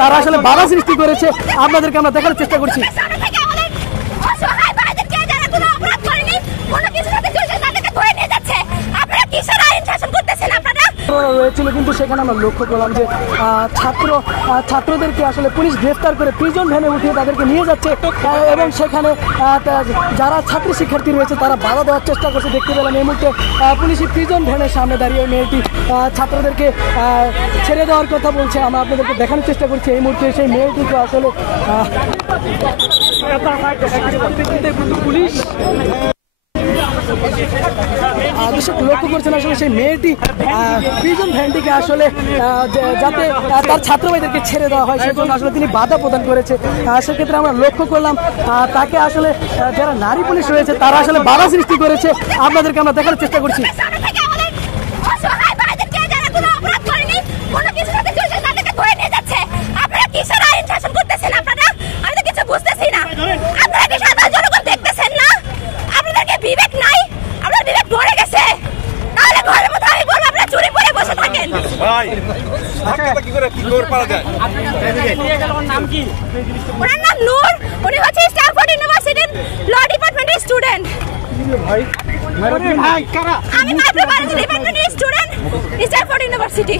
তারা আসলে বাধা সৃষ্টি করেছে, আপনাদেরকে আমরা দেখার চেষ্টা করছি। রয়েছিল কিন্তু সেখানে আমরা লক্ষ্য করলাম যে ছাত্রদেরকে আসলে পুলিশ গ্রেফতার করে প্রিজন ভ্যানে উঠিয়ে তাদেরকে নিয়ে যাচ্ছে এবং সেখানে যারা ছাত্র শিক্ষার্থী রয়েছে তারা বাধা দেওয়ার চেষ্টা করছে। দেখতে পেলাম এই মুহূর্তে পুলিশই প্রিজন ভ্যানের সামনে দাঁড়িয়ে মেয়েটি ছাত্রদেরকে ছেড়ে দেওয়ার কথা বলছে। আমরা আপনাদেরকে দেখানোর চেষ্টা করছি এই মুহূর্তে সেই মেয়েটিকে আসলে পুলিশ লক্ষ্য করছেন আসলে সেই মেয়েটি প্রিজন ভ্যানটিকে আসলে যাতে তার ছাত্র ভাইদেরকে ছেড়ে দেওয়া হয় সেজন্য আসলে তিনি বাধা প্রদান করেছে। সেক্ষেত্রে আমরা লক্ষ্য করলাম তাকে আসলে যারা নারী পুলিশ রয়েছে তারা আসলে বাধা সৃষ্টি করেছে, আপনাদেরকে আমরা দেখার চেষ্টা করছি। বিবেক নাই, আপনার বিবেক মরে গেছে, তাহলে ঘরের মধ্যে আমি বলবো আপনারা চুরি করে বসে থাকেন। ভাই কি করে পারা যায়? ওনার নাম নূর, উনি হচ্ছে স্ট্যানফোর্ড ইউনিভার্সিটির ল ডিপার্টমেন্টের স্টুডেন্ট। আমি মাইক্রোবায়োলজি ডিপার্টমেন্টের স্টুডেন্ট, স্ট্যানফোর্ড ইউনিভার্সিটি।